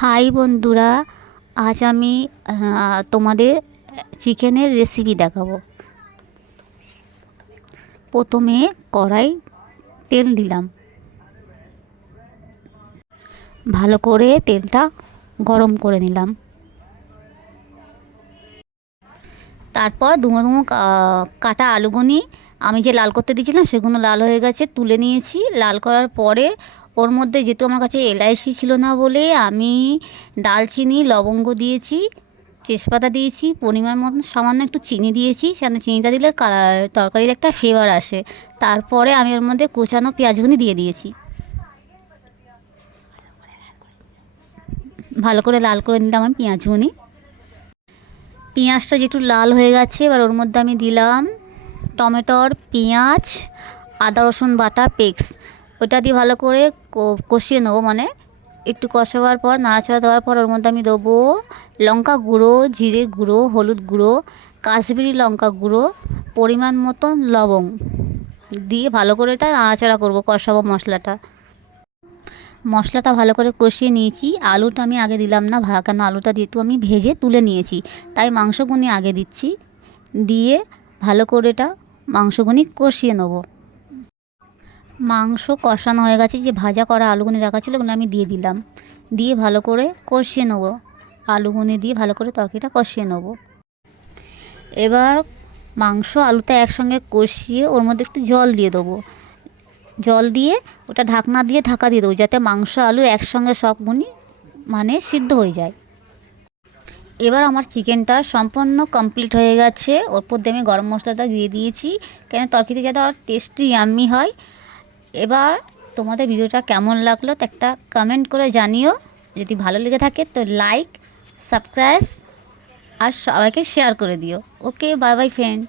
High বন্ধুরা, আজ আমি তোমাদের চিকেনের রেসিপি দেখাবো। প্রথমে কড়াই তেল দিলাম, ভালো করে তেলটা গরম করে নিলাম। তারপর ডুমো ডুমো কাটা আলুগুনি আমি যে লাল করতে দিয়েছিলাম সেগুলো লাল হয়ে গেছে, তুলে নিয়েছি। লাল করার পরে ওর মধ্যে যেহেতু আমার কাছে এলাইচি ছিল না বলে আমি দালচিনি লবঙ্গ দিয়েছি, তেজপাতা দিয়েছি, পরিমাণ মতন সামান্য একটু চিনি দিয়েছি। সেখানে চিনিটা দিলে তরকারির একটা ফ্লেভার আসে। তারপরে আমি ওর মধ্যে কুচানো পেঁয়াজগুনি দিয়ে দিয়েছি, ভালো করে লাল করে নিলাম আমি পেঁয়াজগুনি। পেঁয়াজটা যেটু লাল হয়ে গেছে, এবার ওর মধ্যে আমি দিলাম টমেটোর, পেঁয়াজ, আদা রসুন বাটা পেস্ট। ওটা দিয়ে ভালো করে কষিয়ে নেবো, মানে একটু কষাবার পর নাড়াচাড়া দেওয়ার পর ওর মধ্যে আমি দেবো লঙ্কা গুঁড়ো, জিরে গুঁড়ো, হলুদ গুঁড়ো, কাশ্মীরি লঙ্কা গুঁড়ো, পরিমাণ মতো লবণ দিয়ে ভালো করে এটা নাড়াচাড়া করবো, কষাবো মশলাটা ভালো করে কষিয়ে নিয়েছি। আলুটা আমি আগে দিলাম না, কেন আলুটা যেহেতু আমি ভেজে তুলে নিয়েছি, তাই মাংসগুনি আগে দিচ্ছি। দিয়ে ভালো করে এটা মাংসগুনি কষিয়ে নেব। মাংস কষানো হয়ে গেছে, যে ভাজা করা আলুগুনি রাখা ছিল ওগুলো আমি দিয়ে দিলাম। দিয়ে ভালো করে কষিয়ে নেব, আলুগুনি দিয়ে ভালো করে তরকারিটা কষিয়ে নেব। এবার মাংস আলুটা একসঙ্গে কষিয়ে ওর মধ্যে একটু জল দিয়ে দেবো। জল দিয়ে ওটা ঢাকনা দিয়ে ঢাকা দিয়ে দেবো, যাতে মাংস আলু একসঙ্গে সবগুনি মানে সিদ্ধ হয়ে যায়। এবার আমার চিকেনটা সম্পূর্ণ কমপ্লিট হয়ে গেছে। ওর মধ্যে আমি গরম মশলাটা দিয়ে দিয়েছি, কেন তরকারিতে যাতে আর টেস্টি ইয়াম্মি হয়। এবার তোমাদের ভিডিওটা কেমন লাগলো তো একটা কমেন্ট করে জানিও। যদি ভালো লেগে থাকে তো লাইক, সাবস্ক্রাইব আর সবাইকে শেয়ার করে দিও। ওকে, বাই বাই ফ্রেন্ড।